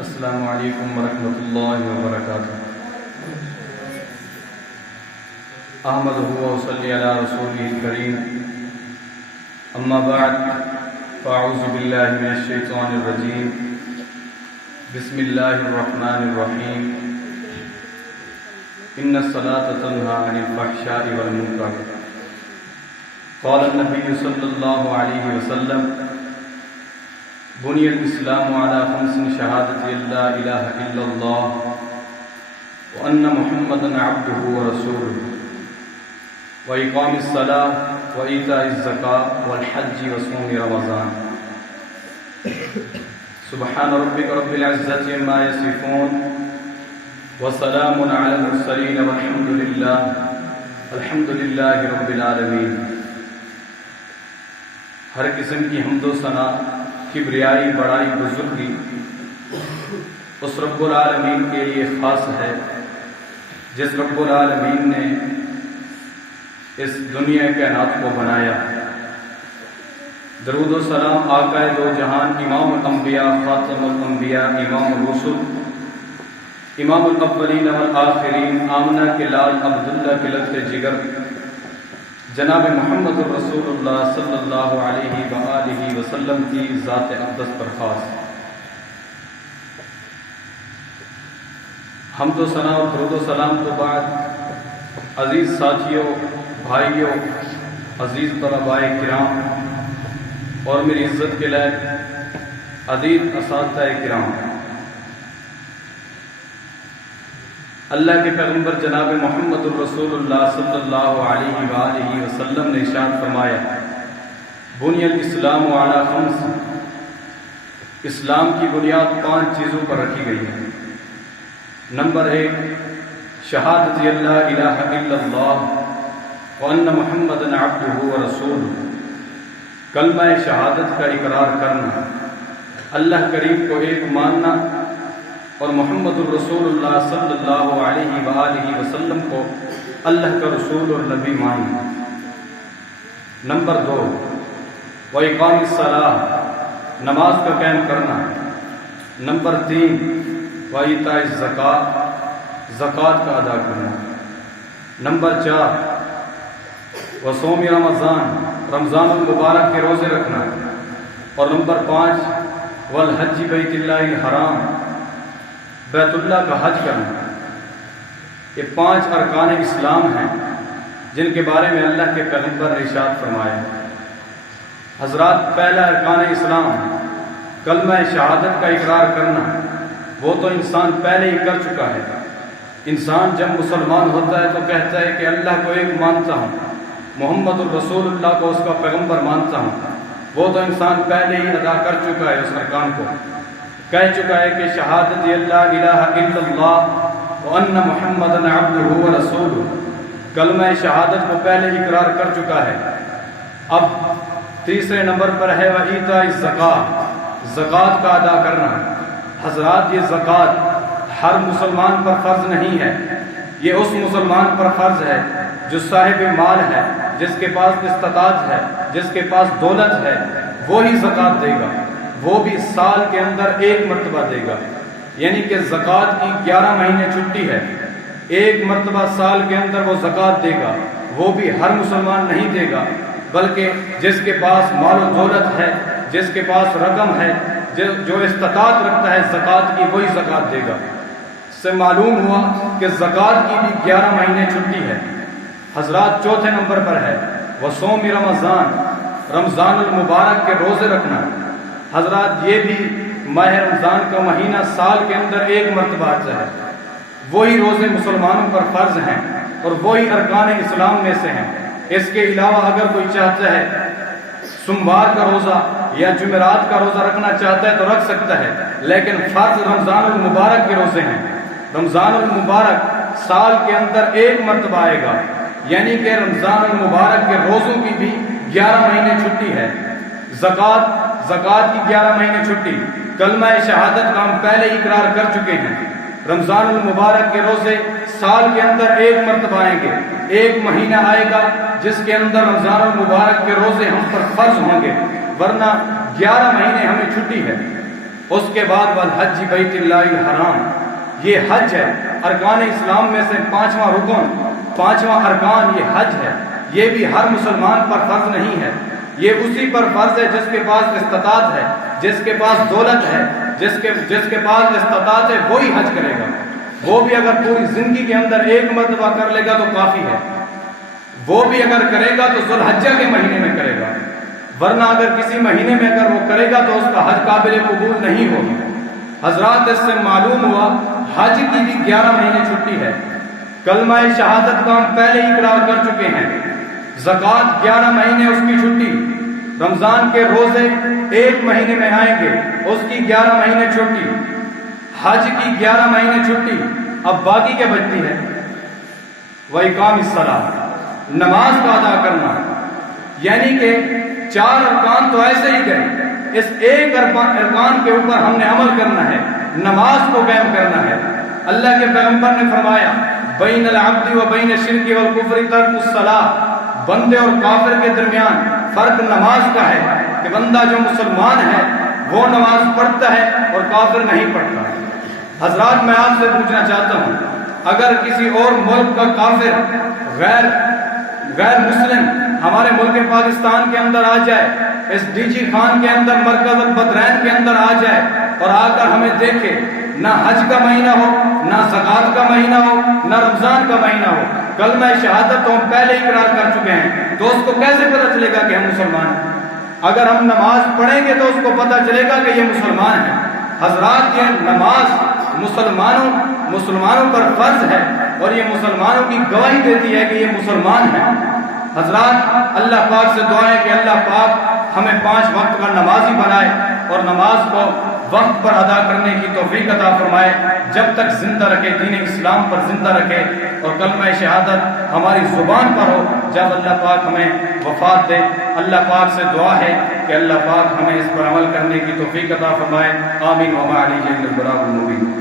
السلام علیکم ورحمۃ اللہ وبرکاتہ۔ احمدہ و صلی علی رسولہ الکریم، اما بعد فاعوذ باللہ من الشیطان الرجیم، بسم اللہ الرحمن الرحیم۔ ان الصلاۃ تنہی عن الفحشاء والمنکر، قال النبی صلی اللہ علیہ وسلم، بني الإسلام على 5 شهادة أن لا إله إلا الله وأن محمدا عبده ورسوله وإقام الصلاة وإيتاء الزكاة والحج وصوم رمضان۔ سبحان ربك رب العزة عما يصفون وسلام على المرسلين والحمد لله رب العالمين۔ ہر قسم کی حمد و ثنا، کبریائی، بڑائی، بزرگی اس رب العالمین کے لیے خاص ہے، جس رب العالمین نے اس دنیا کائنات کو بنایا۔ درود و سلام آقا دو جہان، امام الانبیاء، خاتم الانبیاء، امام الرسل، امام الاولین والآخرین، آمنہ کے لال عبداللہ کے لطف جگر، جناب محمد الرسول اللہ صلی اللہ علیہ وآلہ وسلم کی ذات اقدس پر خاص۔ حمد و ثنا اور درود و سلام تو بعد، عزیز ساتھیوں، بھائیوں، عزیز طلباء کرام اور میری عزت کے لائق عزیز اساتذہ کرام، اللہ کے پیغمبر جناب محمد الرسول اللہ صلی اللہ علیہ وآلہ وسلم نے ارشاد فرمایا، بنی الاسلام علی 5، اسلام کی بنیاد 5 چیزوں پر رکھی گئی ہے۔ نمبر 1، شہادت لا الہ الا اللہ وان محمد عبدہ ورسولہ، کلمہ شہادت کا اقرار کرنا، اللہ کریم کو ایک ماننا اور محمد الرسول اللہ صلی اللہ علیہ وآلہ وسلم کو اللہ کا رسول اور نبی ماننا۔ نمبر 2، وإقام الصلاۃ، نماز کا قائم کرنا۔ نمبر 3، وإیتاء الزکاۃ، زکوٰۃ کا ادا کرنا۔ نمبر 4، وصوم رمضان، رمضان المبارک کے روزے رکھنا۔ اور نمبر 5، والحج بیت اللہ الحرام، بیت اللہ کا حج کرنا۔ یہ 5 ارکان اسلام ہیں جن کے بارے میں اللہ کے پیغمبر نے ارشاد فرمایا۔ حضرات، پہلا ارکان اسلام کلمہ شہادت کا اقرار کرنا، وہ تو انسان پہلے ہی کر چکا ہے۔ انسان جب مسلمان ہوتا ہے تو کہتا ہے کہ اللہ کو ایک مانتا ہوں، محمد الرسول اللہ کو اس کا پیغمبر مانتا ہوں۔ وہ تو انسان پہلے ہی ادا کر چکا ہے، اس ارکان کو کہہ چکا ہے کہ شہادت لا الہ الا اللہ وان محمد عبدہ ورسولہ، کلمہ شہادت کو پہلے اقرار کر چکا ہے۔ اب تیسرے نمبر پر ہے وایتاء الزکاۃ، زکوٰۃ کا ادا کرنا۔ حضرات، یہ زکوٰۃ ہر مسلمان پر فرض نہیں ہے، یہ اس مسلمان پر فرض ہے جو صاحب مال ہے، جس کے پاس استطاعت ہے، جس کے پاس دولت ہے، وہی زکوٰۃ دے گا۔ وہ بھی سال کے اندر 1 مرتبہ دے گا، یعنی کہ زکوٰۃ کی 11 مہینے چھٹی ہے، 1 مرتبہ سال کے اندر وہ زکوٰۃ دے گا۔ وہ بھی ہر مسلمان نہیں دے گا، بلکہ جس کے پاس مال و دولت ہے، جس کے پاس رقم ہے، جو استطاعت رکھتا ہے زکوٰۃ کی، وہی زکوٰۃ دے گا۔ اس سے معلوم ہوا کہ زکوٰۃ کی بھی 11 مہینے چھٹی ہے۔ حضرات، چوتھے نمبر پر ہے وصوم رمضان، رمضان المبارک کے روزے رکھنا۔ حضرات، یہ بھی ماہ رمضان کا مہینہ سال کے اندر 1 مرتبہ آتا ہے۔ وہی روزے مسلمانوں پر فرض ہیں اور وہی ارکان اسلام میں سے ہیں۔ اس کے علاوہ اگر کوئی چاہتا ہے سوموار کا روزہ یا جمعرات کا روزہ رکھنا چاہتا ہے تو رکھ سکتا ہے، لیکن فرض رمضان المبارک کے روزے ہیں۔ رمضان المبارک سال کے اندر 1 مرتبہ آئے گا، یعنی کہ رمضان المبارک کے روزوں کی بھی 11 مہینے چھٹی ہے۔ زکوٰۃ کی 11 مہینے چھٹی، کلمہ شہادت کا ہم پہلے ہی اقرار کر چکے ہیں۔ رمضان المبارک کے روزے سال کے اندر 1 مرتبہ آئیں گے، 1 مہینہ آئے گا جس کے اندر رمضان المبارک کے روزے ہم پر فرض ہوں گے، ورنہ 11 مہینے ہمیں چھٹی ہے۔ اس کے بعد والحج بیت اللہ الحرام، یہ حج ہے، ارکان اسلام میں سے پانچواں رکن، پانچواں ارکان یہ حج ہے۔ یہ بھی ہر مسلمان پر فرض نہیں ہے، یہ اسی پر فرض ہے جس کے پاس استطاعت ہے، جس کے پاس دولت ہے، جس کے پاس استطاعت ہے وہی حج کرے گا۔ وہ بھی اگر پوری زندگی کے اندر ایک مرتبہ کر لے گا تو کافی ہے، وہ بھی اگر کرے گا تو ذوالحجہ کے مہینے میں کرے گا، ورنہ اگر کسی مہینے میں اگر وہ کرے گا تو اس کا حج قابل قبول نہیں ہوگا۔ حضرات اس سے معلوم ہوا حج کی بھی 11 مہینے چھٹی ہے۔ کلمہ شہادت کا ہم پہلے ہی اقرار کر چکے ہیں، زکوٰۃ 11 مہینے اس کی چھٹی، رمضان کے روزے 1 مہینے میں آئیں گے اس کی 11 مہینے چھٹی، حج کی 11 مہینے چھٹی۔ اب باقی کیا بچتی ہے؟ وَإِقَامِ الصَّلَاةِ، نماز کا ادا کرنا، یعنی کہ 4 ارکان تو ایسے ہی گئے، اس ایک ارکان کے اوپر ہم نے عمل کرنا ہے، نماز کو قائم کرنا ہے۔ اللہ کے پیغمبر نے فرمایا بین العبد و بین الشرک والکفر ترک الصلاۃ، بندے اور کافر کے درمیان فرق نماز کا ہے کہ بندہ جو مسلمان ہے وہ نماز پڑھتا ہے اور کافر نہیں پڑھتا۔ حضرات میں آپ سے پوچھنا چاہتا ہوں، اگر کسی اور ملک کا کافر غیر مسلم ہمارے ملک پاکستان کے اندر آ جائے، اس ڈی جی خان کے اندر مرکز البدرین کے اندر آ جائے اور آ کر ہمیں دیکھے، نہ حج کا مہینہ ہو، نہ زکوٰۃ کا مہینہ ہو، نہ رمضان کا مہینہ ہو، کلمہ شہادت تو ہم پہلے ہی اقرار کر چکے ہیں، تو اس کو کیسے پتہ چلے گا کہ ہم مسلمان ہیں؟ اگر ہم نماز پڑھیں گے تو اس کو پتہ چلے گا کہ یہ مسلمان ہے۔ حضرات یہ نماز مسلمانوں پر فرض ہے اور یہ مسلمانوں کی گواہی دیتی ہے کہ یہ مسلمان ہیں۔ حضرات اللہ پاک سے دعا ہے کہ اللہ پاک ہمیں 5 وقت کا نمازی بنائے اور نماز کو وقت پر ادا کرنے کی توفیق عطا فرمائے، جب تک زندہ رکھے، دین اسلام پر زندہ رکھے اور کلمہ شہادت ہماری زبان پر ہو جب اللہ پاک ہمیں وفات دے۔ اللہ پاک سے دعا ہے کہ اللہ پاک ہمیں اس پر عمل کرنے کی توفیق عطا فرمائے۔ آمین وما علیہ البلاغ المبین۔